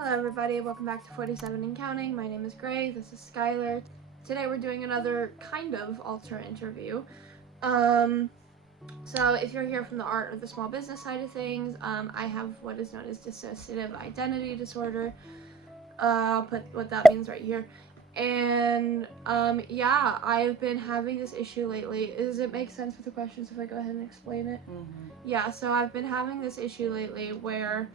Hello everybody, welcome back to 47 and Counting. My name is Gray, this is Skylar. Today we're doing another kind of alter interview. So if you're here from the art or the small business side of things, I have what is known as dissociative identity disorder. I'll put what that means right here. And yeah, I've been having this issue lately. Does it make sense with the questions if I go ahead and explain it? Mm-hmm. Yeah, so I've been having this issue lately where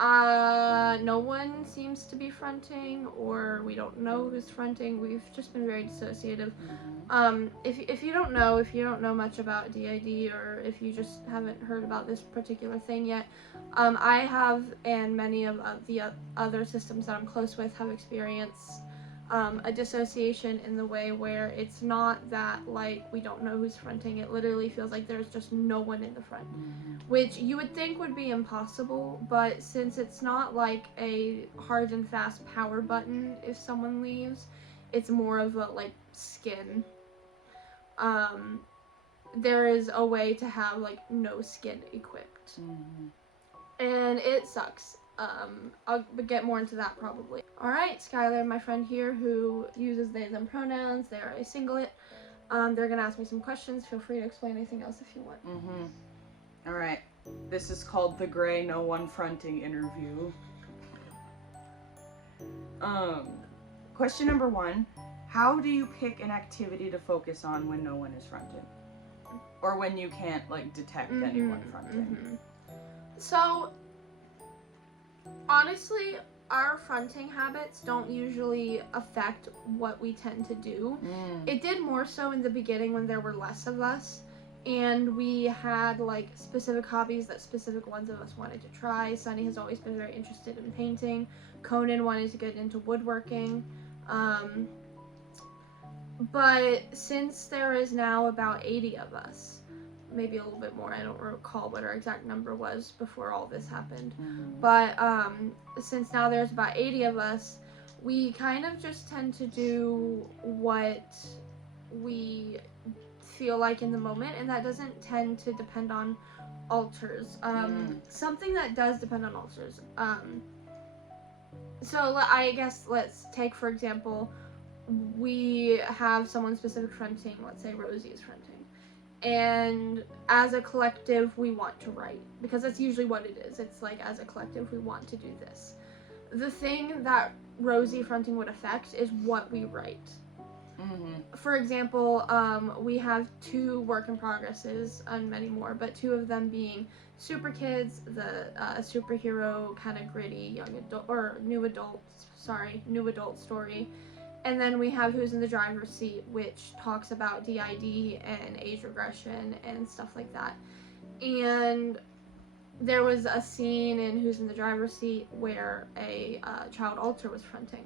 no one seems to be fronting, or we don't know who's fronting. We've just been very dissociative. If you don't know much about DID, or if you just haven't heard about this particular thing yet, I have, and many of the other systems that I'm close with have experienced a dissociation in the way where it's not that, like, we don't know who's fronting. It literally feels like there's just no one in the front, which you would think would be impossible, but since it's not like a hard and fast power button if someone leaves, it's more of a, like, skin. There is a way to have, like, no skin equipped. And it sucks. I'll get more into that probably. Alright, Skylar, my friend here, who uses they, them pronouns, they are a singlet. They're gonna ask me some questions. Feel free to explain anything else if you want. Alright, this is called the Gray No One Fronting interview. Question number 1. How do you pick an activity to focus on when no one is fronting? Or when you can't, like, detect anyone fronting? So, honestly, our fronting habits don't usually affect what we tend to do. It did more so in the beginning when there were less of us, and we had, like, specific hobbies that specific ones of us wanted to try. Sunny has always been very interested in painting. Conan wanted to get into woodworking. But since there is now about 80 of us, maybe a little bit more, I don't recall what our exact number was before all this happened, but since now there's about 80 of us, we kind of just tend to do what we feel like in the moment, and that doesn't tend to depend on alters. Something that does depend on alters. So I guess let's take, for example, we have someone specific fronting, let's say Rosie is fronting, and as a collective we want to write, because that's usually what it is. It's like, as a collective we want to do this. The thing that Rosie fronting would affect is what we write. For example, we have 2 work in progresses, and many more, but 2 of them being Super Kids, the superhero kind of gritty young adult, or new adult story. And then we have Who's in the Driver's Seat, which talks about DID and age regression and stuff like that. And there was a scene in Who's in the Driver's Seat where a child alter was fronting.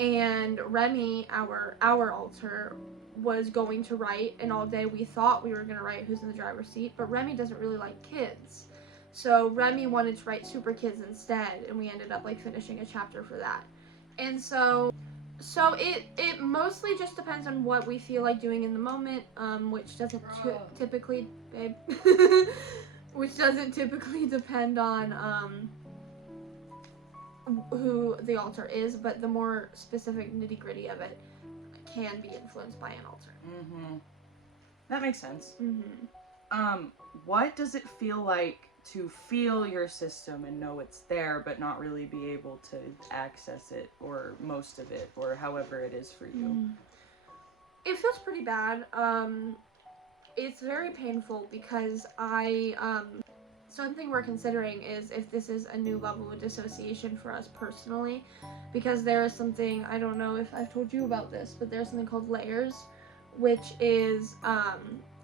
And Remy, our alter, was going to write, and all day we thought we were going to write Who's in the Driver's Seat, but Remy doesn't really like kids. So Remy wanted to write Super Kids instead, and we ended up, like, finishing a chapter for that. And so it mostly just depends on what we feel like doing in the moment, which doesn't typically, babe, which doesn't typically depend on who the alter is, but the more specific nitty gritty of it can be influenced by an alter. That makes sense. What does it feel like to feel your system and know it's there, but not really be able to access it, or most of it, or however it is for you? It feels pretty bad. It's very painful because something we're considering is if this is a new level of dissociation for us personally, because there is something, I don't know if I've told you about this, but there's something called layers, which is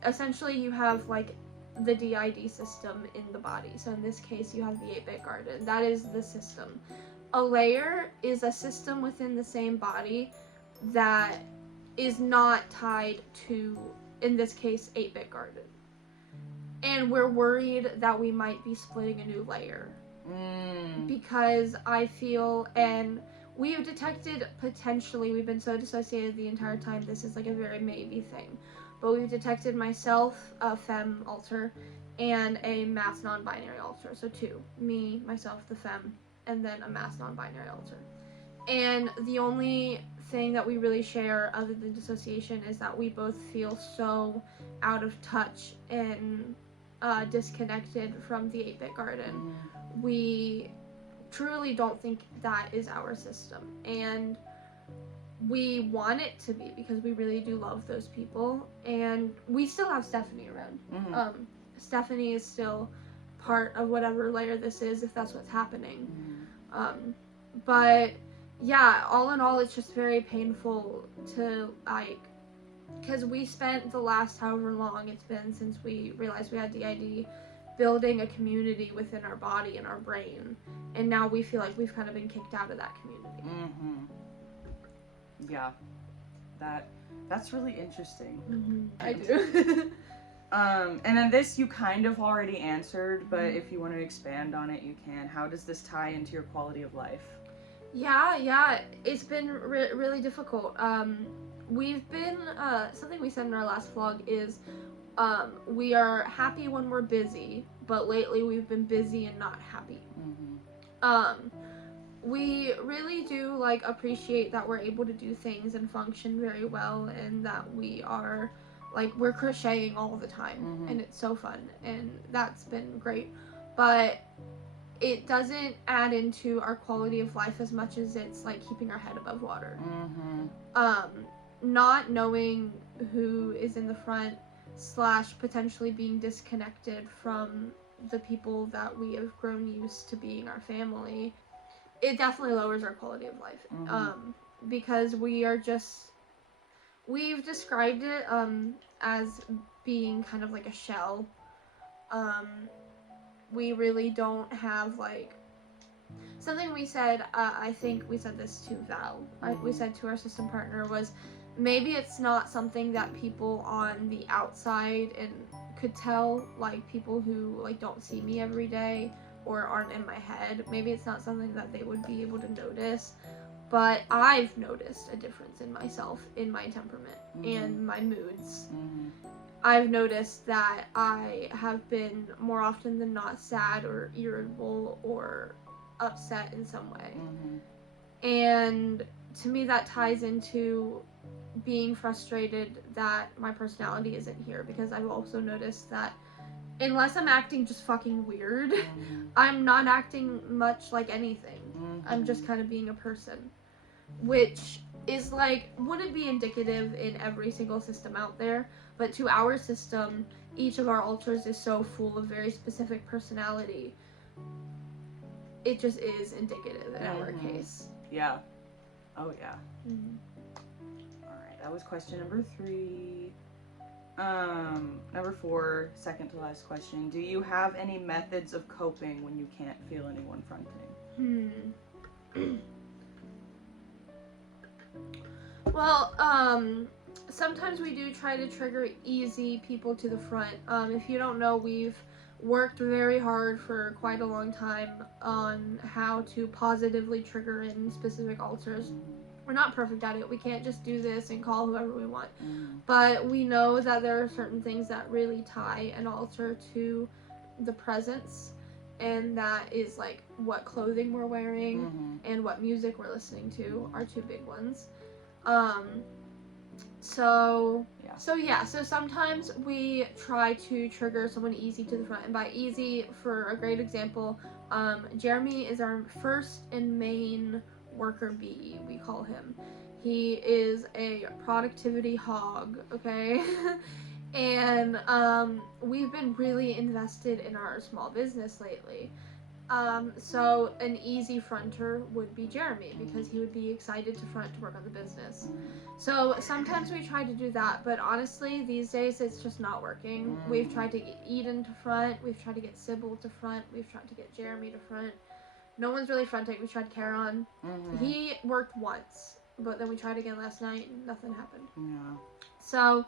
essentially you have, like, the DID system in the body. So in this case you have the 8-bit garden. That is the system. A layer is a system within the same body that is not tied to, in this case, 8-bit garden. And we're worried that we might be splitting a new layer. Because I feel, and we have detected potentially, we've been so dissociated the entire time, this is like a very maybe thing, but we've detected myself, a femme alter, and a mass non-binary alter. So 2, me, myself, the femme, and then a mass non-binary alter. And the only thing that we really share other than dissociation is that we both feel so out of touch and disconnected from the 8-bit garden. We truly don't think that is our system, and we want it to be because we really do love those people, and we still have Stephanie around. Stephanie is still part of whatever layer this is, if that's what's happening. But yeah, all in all, it's just very painful to, like, because we spent the last however long it's been since we realized we had DID building a community within our body and our brain, and now we feel like we've kind of been kicked out of that community. Yeah, that's really interesting. I do. And then this you kind of already answered, but if you want to expand on it, you can. How does this tie into your quality of life? Yeah, it's been really difficult. We've been, something we said in our last vlog is, we are happy when we're busy, but lately we've been busy and not happy. We really do, like, appreciate that we're able to do things and function very well, and that we are, like, we're crocheting all the time, and it's so fun, and that's been great, but it doesn't add into our quality of life as much as it's, like, keeping our head above water. Not knowing who is in the front / potentially being disconnected from the people that we have grown used to being our family, it definitely lowers our quality of life. Because we've described it as being kind of like a shell. We really don't have, like, something we said, I think we said this to Val, we said to our system partner, was maybe it's not something that people on the outside and could tell, like people who, like, don't see me every day or aren't in my head, maybe it's not something that they would be able to notice, but I've noticed a difference in myself, in my temperament, and my moods. I've noticed that I have been more often than not sad or irritable or upset in some way. And to me that ties into being frustrated that my personality isn't here, because I've also noticed that unless I'm acting just fucking weird, I'm not acting much like anything. I'm just kind of being a person, which is, like, wouldn't be indicative in every single system out there, but to our system, each of our alters is so full of very specific personality. It just is indicative in our case. Yeah. Oh, yeah. Alright, that was question number 3. Number 4, second to last question. Do you have any methods of coping when you can't feel anyone fronting? Well, sometimes we do try to trigger easy people to the front. If you don't know, we've worked very hard for quite a long time on how to positively trigger in specific alters. We're not perfect at it. We can't just do this and call whoever we want. But we know that there are certain things that really tie an alter to the presence, and that is, like, what clothing we're wearing and what music we're listening to are 2 big ones. So sometimes we try to trigger someone easy to the front, and by easy, for a great example, Jeremy is our first and main worker bee, we call him. He is a productivity hog, okay? And we've been really invested in our small business lately. So an easy fronter would be Jeremy, because he would be excited to front to work on the business. So sometimes we try to do that, but honestly, these days it's just not working. We've tried to get Eden to front, we've tried to get Sybil to front, we've tried to get Jeremy to front. No one's really fronting. We tried Caron. He worked once, but then we tried again last night and nothing happened. So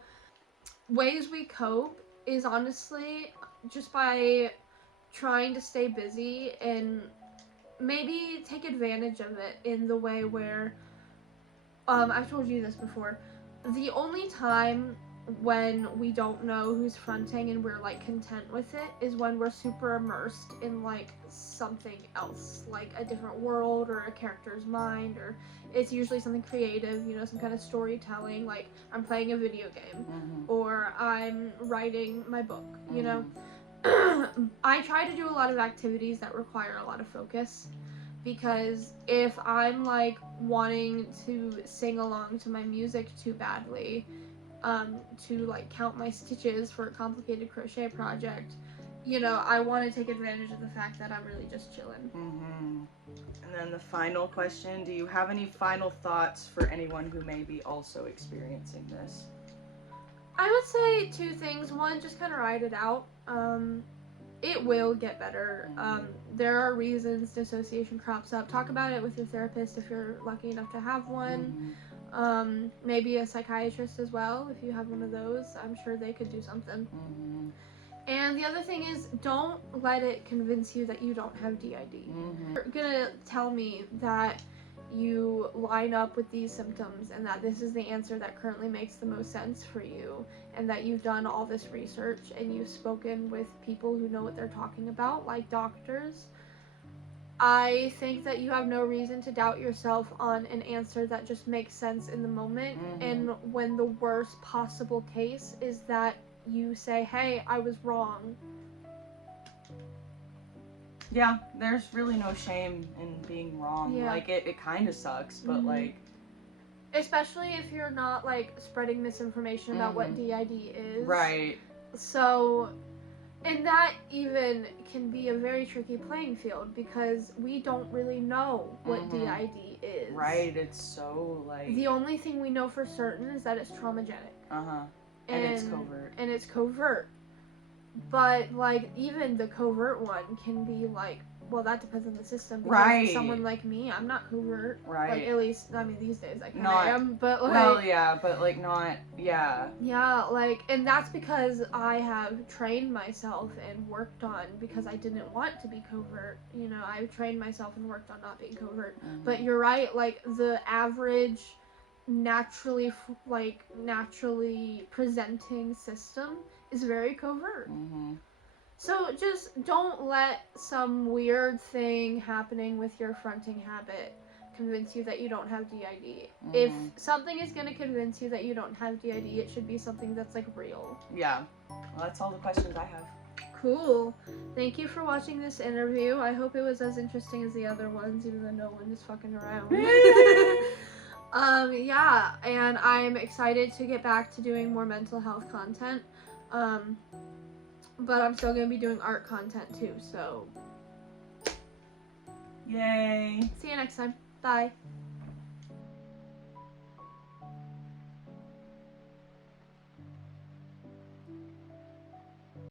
ways we cope is honestly just by trying to stay busy and maybe take advantage of it in the way where, I've told you this before, the only time when we don't know who's fronting and we're like content with it is when we're super immersed in like something else, like a different world or a character's mind, or it's usually something creative, you know, some kind of storytelling, like I'm playing a video game or I'm writing my book, you know. I try to do a lot of activities that require a lot of focus, because if I'm like wanting to sing along to my music too badly, to like count my stitches for a complicated crochet project, you know, I want to take advantage of the fact that I'm really just chilling. And then the final question, do you have any final thoughts for anyone who may be also experiencing this? I would say two things. One, just kind of ride it out. It will get better. There are reasons dissociation crops up. Talk about it with your therapist if you're lucky enough to have one. Maybe a psychiatrist as well if you have one of those. I'm sure they could do something. And the other thing is, don't let it convince you that you don't have DID. You're gonna tell me that you line up with these symptoms and that this is the answer that currently makes the most sense for you, and that you've done all this research and you've spoken with people who know what they're talking about, like doctors. I think that you have no reason to doubt yourself on an answer that just makes sense in the moment. And when the worst possible case is that you say, hey, I was wrong. Yeah, there's really no shame in being wrong. Yeah. Like, it kind of sucks, but like... Especially if you're not, like, spreading misinformation about what DID is. Right. So, and that even can be a very tricky playing field, because we don't really know what DID is. Right, it's so, like... The only thing we know for certain is that it's traumagenic. And it's covert. And it's covert. But, like, even the covert one can be, like, well, that depends on the system. Because someone like me, I'm not covert. Right. Like, at least, I mean, these days I kind of am. But, like... Well, yeah, but, like, not... Yeah. Yeah, like, and that's because I have trained myself and worked on, because I didn't want to be covert. You know, I've trained myself and worked on not being covert. But you're right, like, the average... naturally presenting system is very covert. So just don't let some weird thing happening with your fronting habit convince you that you don't have DID. If something is going to convince you that you don't have DID, it should be something that's like real. Yeah. Well, that's all the questions I have. Cool. Thank you for watching this interview. I hope it was as interesting as the other ones, even though no one is fucking around. Yeah, and I'm excited to get back to doing more mental health content. But I'm still gonna be doing art content too, so. Yay. See you next time. Bye.